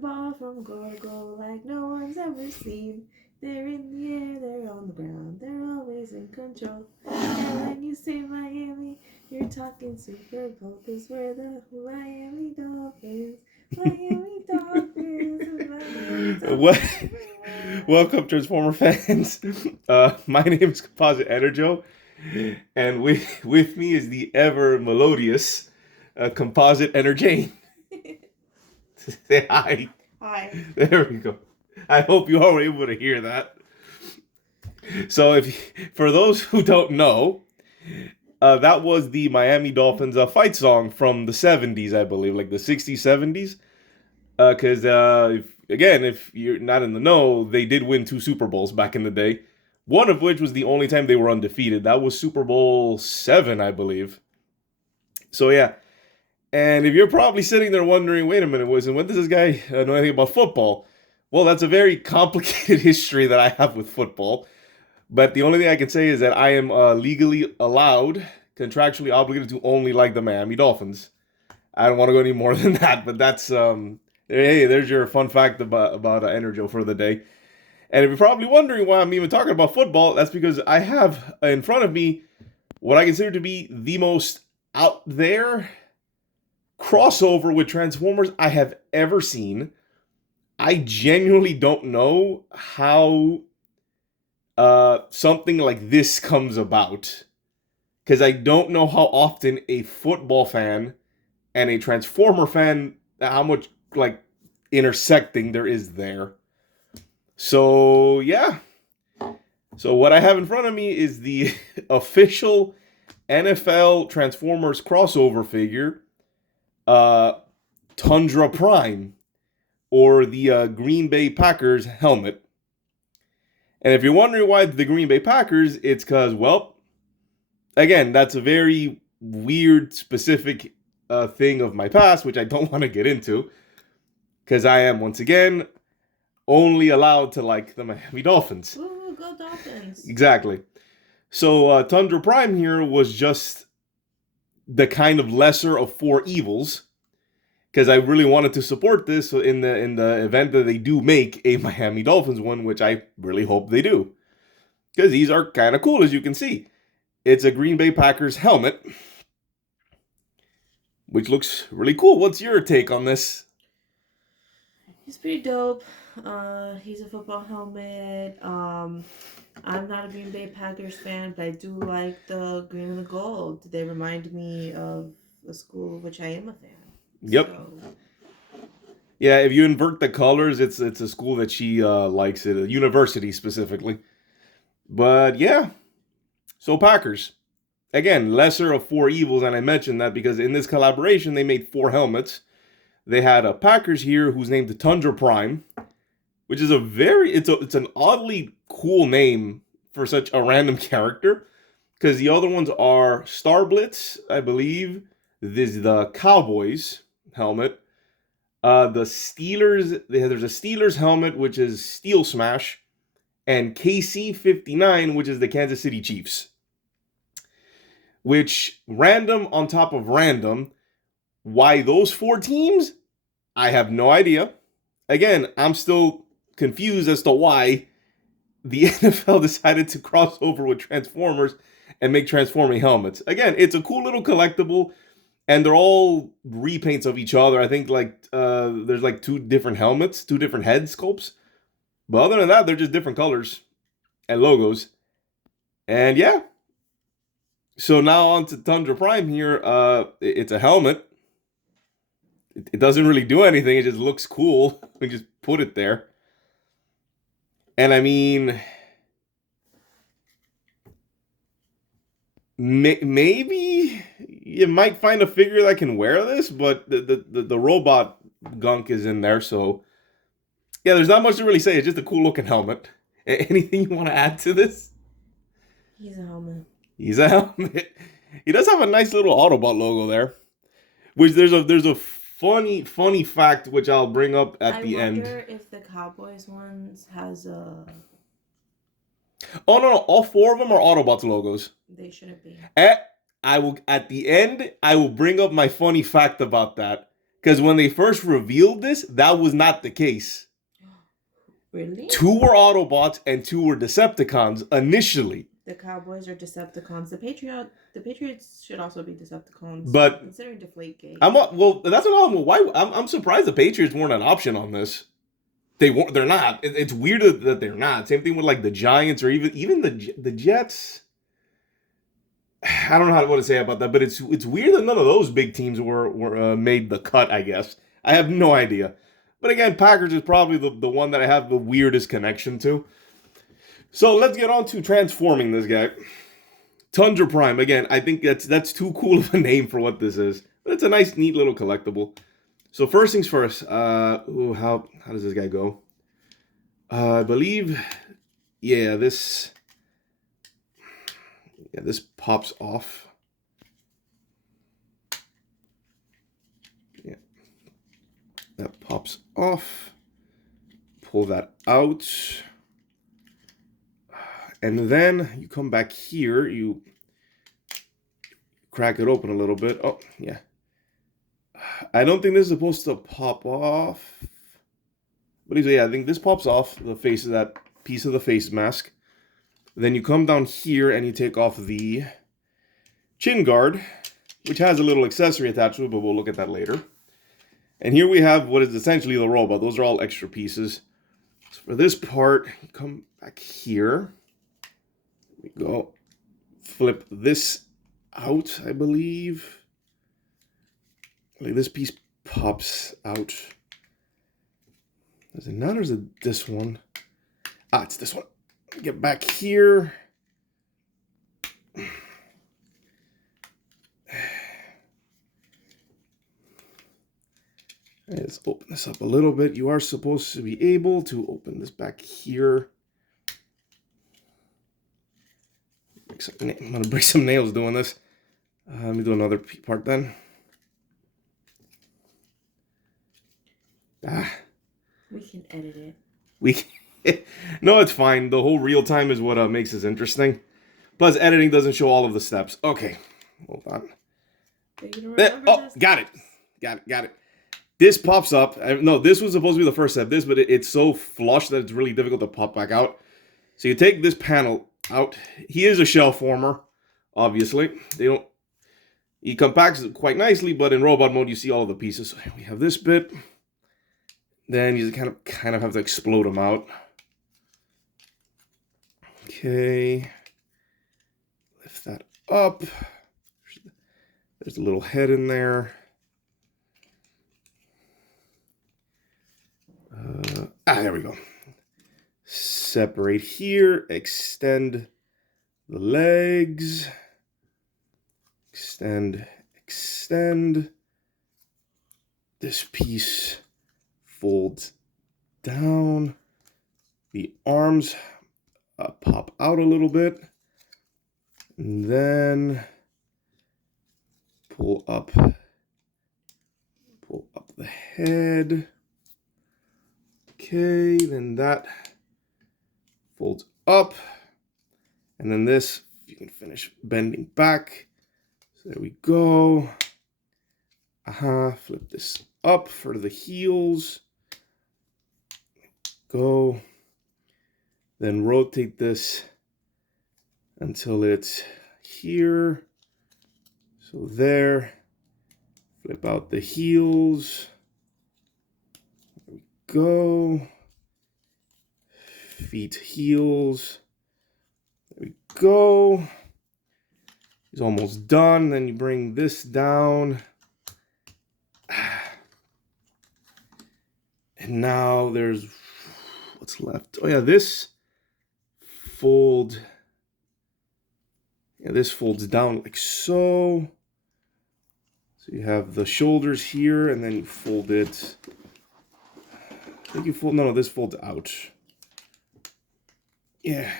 ball from Gorgo like no one's ever seen. They're in the air, they're on the ground, they're always in control. And when you say Miami, you're talking Super Bowl, 'cause we're the Miami Dolphins. Miami Dolphins, Miami Dolphins. Welcome, Transformer fans. My name is Composite Enerjoe, and with me is the ever melodious Composite Enerjane. Say hi. Hi. There we go. I hope you all were able to hear that. So, for those who don't know, that was the Miami Dolphins fight song from the 70s, I believe, like the 60s, 70s. Because, if you're not in the know, they did win 2 Super Bowls back in the day. One of which was the only time they were undefeated. That was Super Bowl 7, I believe. So, yeah. And if you're probably sitting there wondering, wait a minute, when does this guy know anything about football? Well, that's a very complicated history that I have with football. But the only thing I can say is that I am legally allowed, contractually obligated to only like the Miami Dolphins. I don't want to go any more than that, but that's hey, there's your fun fact about Enerjoe for the day. And if you're probably wondering why I'm even talking about football, that's because I have in front of me what I consider to be the most out there crossover with Transformers I have ever seen. I genuinely don't know how something like this comes about, because I don't know how often a football fan and a Transformer fan, how much like intersecting there is there. So yeah. So what I have in front of me is the official NFL Transformers crossover figure, Tundra Prime, or the Green Bay Packers helmet. And if you're wondering why the Green Bay Packers, it's because, well, again, that's a very weird, specific thing of my past, which I don't want to get into, because I am, once again, only allowed to like the Miami Dolphins. Ooh, go Dolphins. Exactly. So Tundra Prime here was just the kind of lesser of 4 evils, because I really wanted to support this in the event that they do make a Miami Dolphins one, which I really hope they do, because these are kind of cool, as you can see. It's a Green Bay Packers helmet, which looks really cool. What's your take on this? He's pretty dope. He's a football helmet. I'm not a Green Bay Packers fan, but I do like the green and the gold. They remind me of a school of which I am a fan. Yep. So. Yeah, if you invert the colors, it's a school that she likes, it, a university specifically. But yeah, so Packers. Again, lesser of 4 evils, and I mentioned that because in this collaboration, they made 4 helmets. They had a Packers here who's named the Tundra Prime, which is it's an oddly cool name for such a random character, because the other ones are Star Blitz, I believe. This is the Cowboys helmet. The Steelers, there's a Steelers helmet, which is Steel Smash, and KC-59, which is the Kansas City Chiefs. Which, random on top of random, why those 4 teams? I have no idea. Again, I'm still confused as to why the NFL decided to cross over with Transformers and make transforming helmets. Again, it's a cool little collectible, and they're all repaints of each other. I think there's like 2 different helmets, 2 different head sculpts. But other than that, they're just different colors and logos. And yeah. So now on to Tundra Prime here. It's a helmet. It doesn't really do anything. It just looks cool. We just put it there. And I mean, maybe you might find a figure that can wear this, but the robot gunk is in there. So yeah, there's not much to really say. It's just a cool looking helmet. Anything you want to add to this? He's a helmet. He's a helmet. He does have a nice little Autobot logo there. Which there's a funny fact which I'll bring up at the end. I wonder if the Cowboys ones has a. Oh no, all 4 of them are Autobots logos. They shouldn't be. At the end I will bring up my funny fact about that. Because when they first revealed this, that was not the case. Really? 2 were Autobots and 2 were Decepticons initially. The Cowboys are Decepticons. The Patriots should also be Decepticons. But considering Deflategate. Well, that's another one. Why I'm surprised the Patriots weren't an option on this. They're not. It's weird that they're not. Same thing with like the Giants or even the Jets. I don't know what to say about that, but it's weird that none of those big teams were made the cut, I guess. I have no idea. But again, Packers is probably the one that I have the weirdest connection to. So let's get on to transforming this guy. Tundra Prime. Again, I think that's too cool of a name for what this is. But it's a nice, neat little collectible. So first things first. How does this guy go? I believe, yeah, this pops off. Yeah, that pops off. Pull that out. And then you come back here, you crack it open a little bit. Oh, yeah. I don't think this is supposed to pop off. But yeah, I think this pops off the face of that piece of the face mask. Then you come down here and you take off the chin guard, which has a little accessory attached to it, but we'll look at that later. And here we have what is essentially the robot. Those are all extra pieces. So for this part, you come back here. We go, flip this out, I believe. Like this piece pops out. Is it not, or is it this one? Ah, it's this one. Get back here. Let's open this up a little bit. You are supposed to be able to open this back here. I'm going to break some nails doing this. Let me do another part then. We can edit it. No, it's fine. The whole real time is what makes this interesting. Plus, editing doesn't show all of the steps. Okay, hold on. Got it. This pops up. No, this was supposed to be the first step. But it's so flush that it's really difficult to pop back out. So you take this panel out. He is a shell former, obviously. He compacts it quite nicely, but in robot mode, you see all of the pieces. So we have this bit. Then you kind of have to explode them out. Okay. Lift that up. There's a little head in there. There we go. Separate here. Extend the legs. Extend. This piece folds down. The arms pop out a little bit. And then pull up the head. Okay, then that folds up. And then this, you can finish bending back. So there we go. Flip this up for the heels. Go. Then rotate this until it's here. So there. Flip out the heels. There we go. Feet, heels. There we go. He's almost done. Then you bring this down. And now there's what's left. Oh yeah, this folds. Yeah, this folds down like so. So you have the shoulders here, and then you fold it. I think you fold. No, this folds out. Yeah.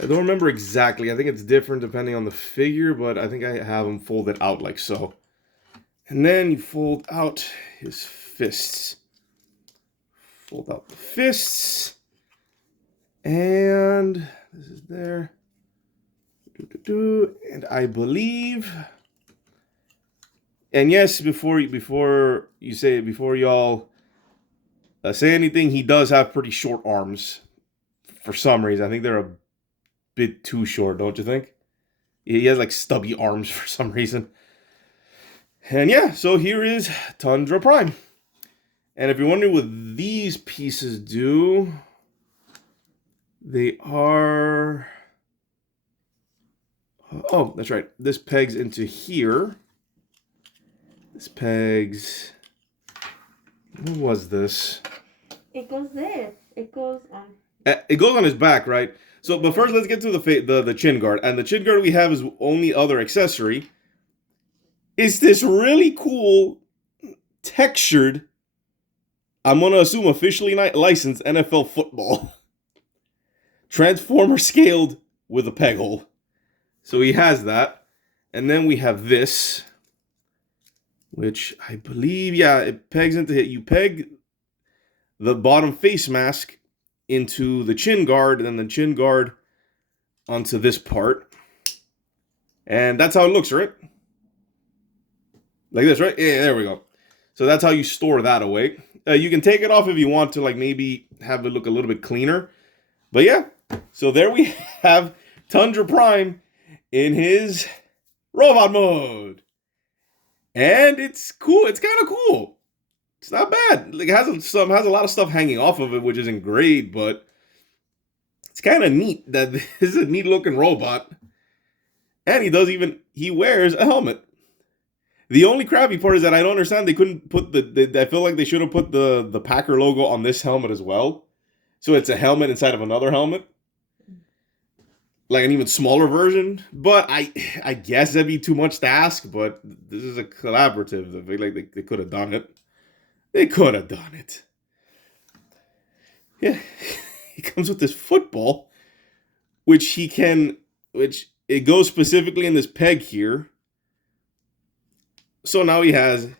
I don't remember exactly. I think it's different depending on the figure, but I think I have them folded out like so. And then you fold out his fists. Fold out the fists. And this is there. And I believe, And yes, before y'all say anything, he does have pretty short arms for some reason. I think they're a bit too short, don't you think? He has like stubby arms for some reason. And yeah, so here is Tundra Prime. And if you're wondering what these pieces do, they are... Oh, that's right. This pegs into here. This pegs... What was this? It goes there. It goes on. It goes on his back, right? So, but first, let's get to the chin guard. And the chin guard we have is only other accessory. It's this really cool, textured, I'm going to assume officially licensed NFL football. Transformer scaled with a peg hole. So he has that. And then we have this, which I believe, yeah, it pegs into it. You peg the bottom face mask into the chin guard, and then the chin guard onto this part. And that's how it looks, right? Like this, right? Yeah, there we go. So that's how you store that away. You can take it off if you want to, like, maybe have it look a little bit cleaner. But yeah, so there we have Tundra Prime in his robot mode. And it's cool. It's kind of cool. It's not bad. Like, it has a lot of stuff hanging off of it, which isn't great, but it's kind of neat that this is a neat looking robot. And he wears a helmet. The only crappy part is that I don't understand they couldn't put I feel like they should have put the Packer logo on this helmet as well. So it's a helmet inside of another helmet. Like an even smaller version. But I guess that'd be too much to ask, but this is a collaborative. I feel like they could have done it. They could have done it. Yeah. He comes with this football, which it goes specifically in this peg here. So now he has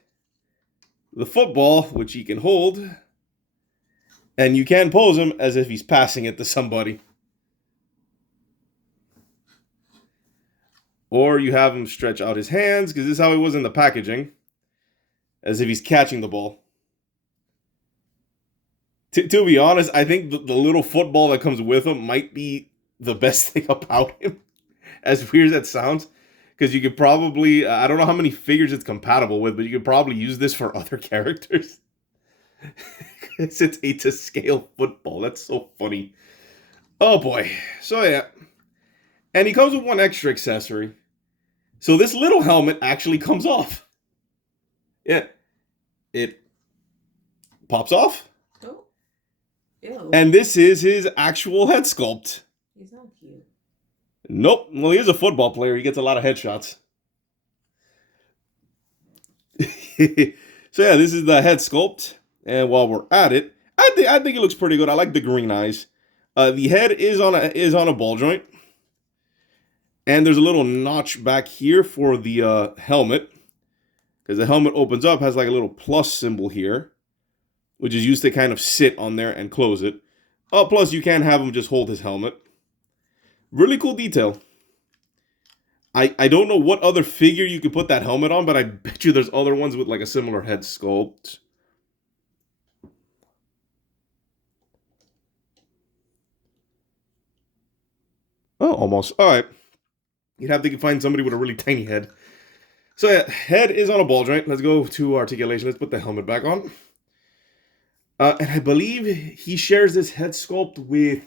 the football, which he can hold, and you can pose him as if he's passing it to somebody. Or you have him stretch out his hands, because this is how it was in the packaging, as if he's catching the ball. To be honest, I think the little football that comes with him might be the best thing about him, as weird as that sounds. Because you could probably, I don't know how many figures it's compatible with, but you could probably use this for other characters. It's a to scale football. That's so funny. Oh boy. So yeah. And he comes with one extra accessory. So this little helmet actually comes off. Yeah. It pops off. Oh. Ew. And this is his actual head sculpt. He's not cute. Nope. Well, he is a football player. He gets a lot of headshots. So yeah, this is the head sculpt. And while we're at it, I think it looks pretty good. I like the green eyes. The head is on a ball joint. And there's a little notch back here for the helmet. Because the helmet opens up, has like a little plus symbol here, which is used to kind of sit on there and close it. Plus you can have him just hold his helmet. Really cool detail. I don't know what other figure you could put that helmet on, but I bet you there's other ones with like a similar head sculpt. Oh, almost. All right. You'd have to find somebody with a really tiny head. So yeah, head is on a ball joint. Let's go to articulation. Let's put the helmet back on. And I believe he shares this head sculpt with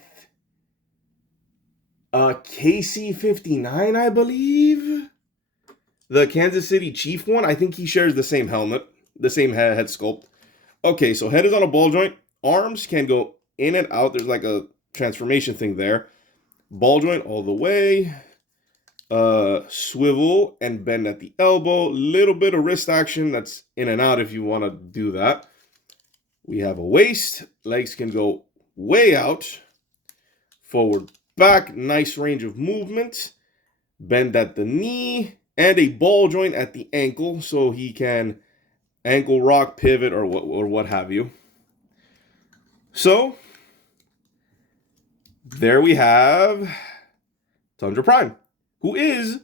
KC-59, I believe. The Kansas City Chief one. I think he shares the same helmet, the same head sculpt. Okay, so head is on a ball joint. Arms can go in and out. There's like a transformation thing there. Ball joint all the way. Swivel and bend at the elbow. Little bit of wrist action. That's in and out if you want to do that. We have a waist. Legs can go way out. Forward, back. Nice range of movement. Bend at the knee. And a ball joint at the ankle. So he can ankle rock, pivot, or what have you. So, there we have Tundra Prime, who is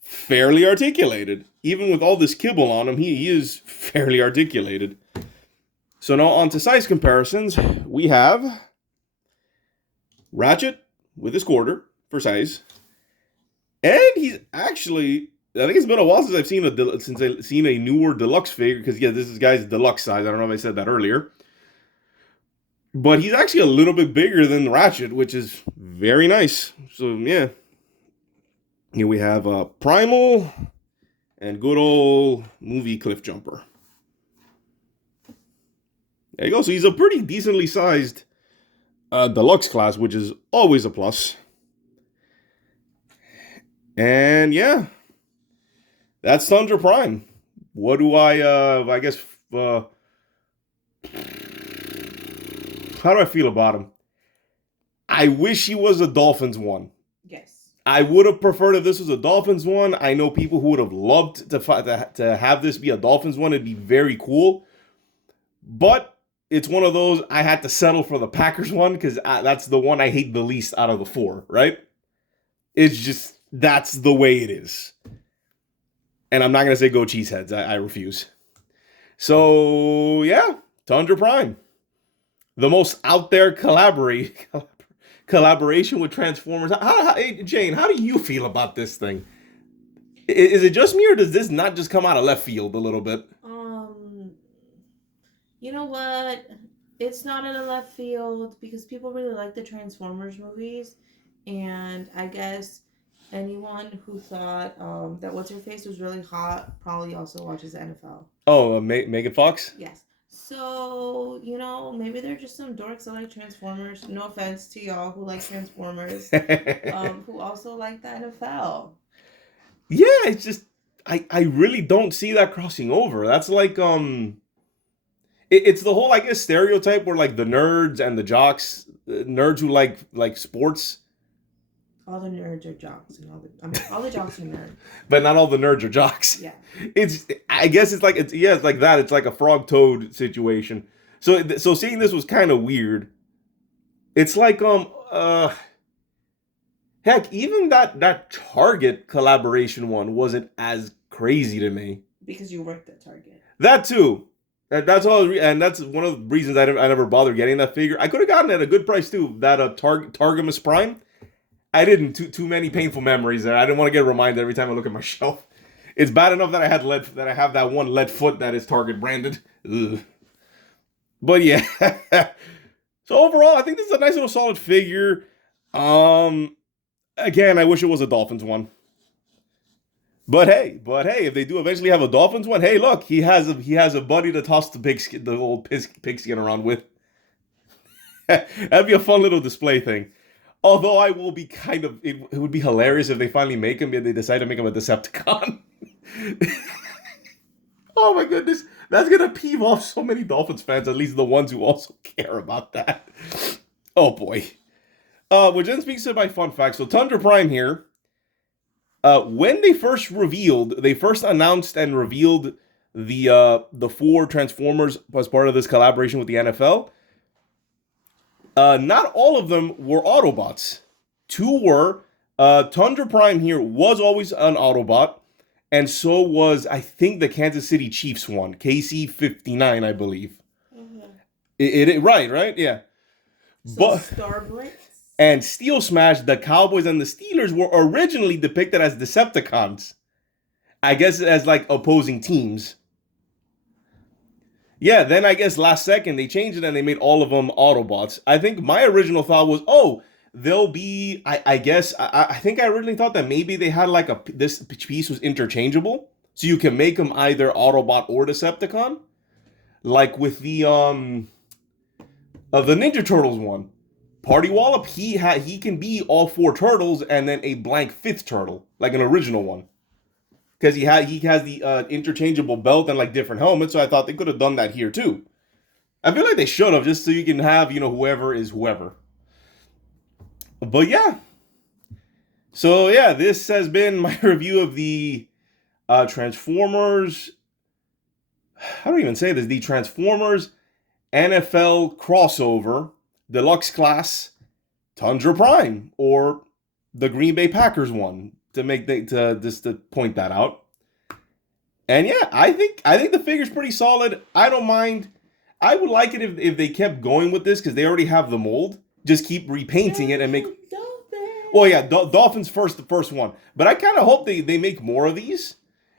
fairly articulated. even with all this kibble on him, he is fairly articulated. So now on to size comparisons. We have Ratchet with his quarter for size. And he's actually, I think it's been a while since I've seen a newer deluxe figure, because yeah, this is guy's deluxe size. I don't know if I said that earlier. But he's actually a little bit bigger than Ratchet, which is very nice. So yeah. Here we have Primal and good old movie Cliff Jumper. There you go. So he's a pretty decently sized deluxe class, which is always a plus. And yeah, that's Tundra Prime. What do I guess, how do I feel about him? I wish he was a Dolphins one. Yes. I would have preferred if this was a Dolphins one. I know people who would have loved to have this be a Dolphins one. It'd be very cool. But it's one of those, I had to settle for the Packers one, because that's the one I hate the least out of the four, right? It's just, that's the way it is. And I'm not going to say go cheeseheads. I refuse. So, yeah, Tundra Prime. The most out there collaboration with Transformers. Hey, Jane, how do you feel about this thing? Is it just me, or does this not just come out of left field a little bit? You know what? It's not in a left field because people really like the Transformers movies, and I guess anyone who thought that What's Her Face was really hot probably also watches the NFL. Oh, Megan Fox? Yes. So, maybe they're just some dorks that like Transformers. No offense to y'all who like Transformers, who also like the NFL. Yeah, it's just, I really don't see that crossing over. That's like, it's the whole, I guess, stereotype where like the nerds and the jocks, nerds who like sports. All the nerds are jocks, and all the jocks are nerds. But not all the nerds are jocks. Yeah. I guess it's like that. It's like a frog toad situation. So seeing this was kind of weird. It's like heck, even that Target collaboration one wasn't as crazy to me. Because you worked at Target. That too. That's all, and that's one of the reasons I never bothered getting that figure. I could have gotten it at a good price too. That Targamus Prime. I didn't. Too many painful memories there. I didn't want to get reminded every time I look at my shelf. It's bad enough that I have that one lead foot that is Target branded. Ugh. But yeah. So overall, I think this is a nice little solid figure. Again, I wish it was a Dolphins one. But hey, if they do eventually have a Dolphins one, hey, look, he has a buddy to toss the old pigskin around with. That'd be a fun little display thing. Although I will be it would be hilarious if they finally make him and they decide to make him a Decepticon. Oh my goodness, that's gonna peeve off so many Dolphins fans, at least the ones who also care about that. Oh boy. Which then speaks to my fun fact. So Tundra Prime here. When they first announced and revealed the 4 Transformers as part of this collaboration with the NFL, not all of them were Autobots. 2 were. Tundra Prime here was always an Autobot, and so was, I think, the Kansas City Chiefs one, KC-59, I believe. Mm-hmm. Right? Yeah. So Star Blitz? And Steel Smash, the Cowboys and the Steelers were originally depicted as Decepticons. I guess as like opposing teams. Yeah, then I guess last second they changed it and they made all of them Autobots. I think my original thought was, they'll be, I guess, I think I originally thought that maybe they had like this piece was interchangeable. So you can make them either Autobot or Decepticon. Like with the Ninja Turtles one. Party Wallop, he can be all 4 turtles and then a blank 5th turtle, like an original one. Because he has the interchangeable belt and like different helmets, so I thought they could have done that here too. I feel like they should have, just so you can have, whoever is whoever. But yeah. So yeah, this has been my review of the Transformers. How do I even say this? The Transformers NFL crossover Deluxe class Tundra Prime, or the Green Bay Packers one, to point that out. And yeah, I think the figure's pretty solid. I don't mind. I would like it if they kept going with this because they already have the mold. Just keep repainting it and make. Well, yeah, Dolphins the first one. But I kind of hope they make more of these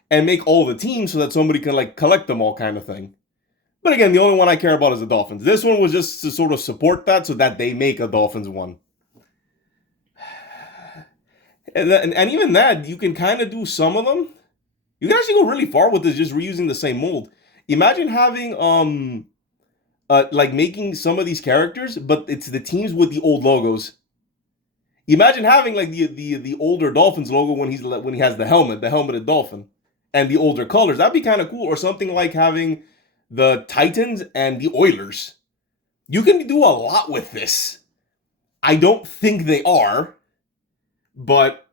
and make all the teams so that somebody can like collect them all, kind of thing. But again, the only one I care about is the Dolphins. This one was just to sort of support that so that they make a Dolphins one. And even that, you can kind of do some of them. You can actually go really far with this, just reusing the same mold. Imagine having like making some of these characters, but it's the teams with the old logos. Imagine having like the older Dolphins logo when he has the helmeted dolphin, and the older colors. That'd be kind of cool. Or something like having the Titans and the Oilers. You can do a lot with this. I don't think they are, but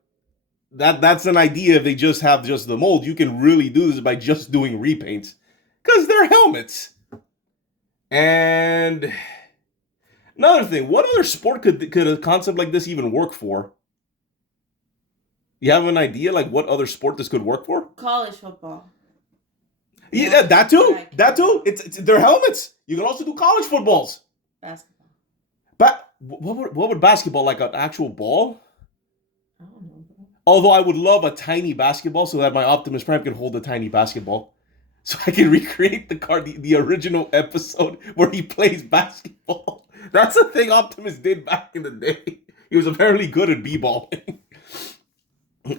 that's an idea. If they just have the mold, you can really do this by just doing repaints because they're helmets. And another thing, what other sport could a concept like this even work for? You have an idea like what other sport this could work for? College football. Yeah, that too. That too. It's they're helmets. You can also do college footballs. Basketball. But what would basketball, like an actual ball? I don't know. Although I would love a tiny basketball so that my Optimus Prime can hold a tiny basketball. So I can recreate the original episode where he plays basketball. That's the thing Optimus did back in the day. He was apparently good at b-balling.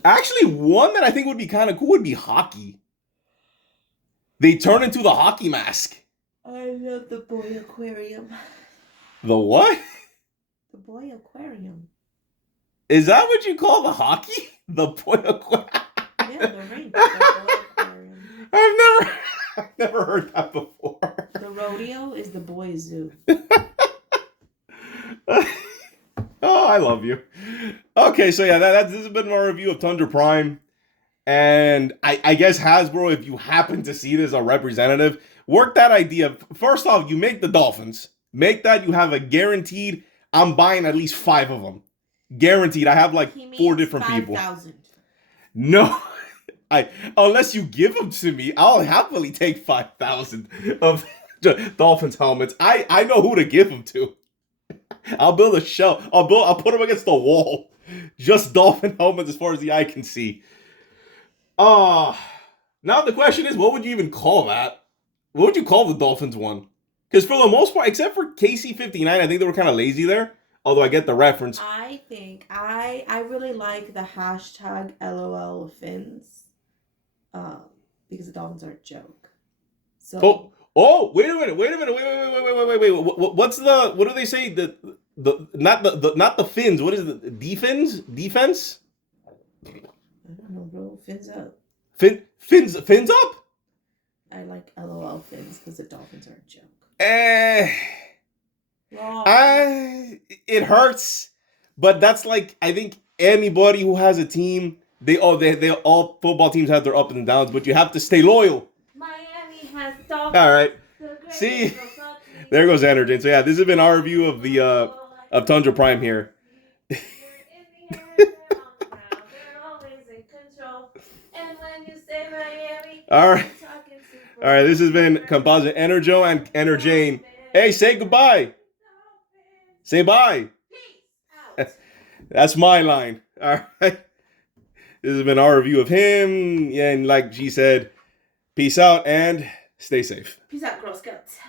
Actually, one that I think would be kind of cool would be hockey. They turn into the hockey mask. I love the boy aquarium. The what? The boy aquarium. Is that what you call the hockey? The boy aquarium? Yeah, the rink. The boy aquarium. I've never heard that before. The rodeo is the boy zoo. Oh, I love you. Okay, so yeah, this has been my review of Tundra Prime. And I guess Hasbro, if you happen to see this, a representative, work that idea. First off, you make the Dolphins. Make that you have a guaranteed, I'm buying at least 5 of them. Guaranteed. I have like 4 different 5, people. 000. No. Unless you give them to me, I'll happily take 5,000 of Dolphins helmets. I know who to give them to. I'll build a shelf. I'll put them against the wall. Just Dolphin helmets as far as the eye can see. Now the question is, what would you even call that? What would you call the Dolphins one? Because for the most part, except for KC-59, I think they were kind of lazy there. Although I get the reference. I think I really like the hashtag LOL Fins. Because the Dolphins are a joke. So wait a minute. Wait. What do they say? Not the fins. What is it? Defense? I don't know, bro. Fins up. Fins up? I like LOL Fins because the Dolphins are a joke. It hurts, but that's like, I think anybody who has a team, they all football teams have their ups and downs, but you have to stay loyal. Miami has Dolphins. All right. See, there goes Enerjane. So yeah, this has been our review of the of Tundra Prime here. All right. This has been Composite Enerjoe and Enerjane. Hey, say goodbye. Say bye. Peace out. That's my line. All right. This has been our review of him. Yeah, and like G said, peace out and stay safe. Peace out, Girl Scouts.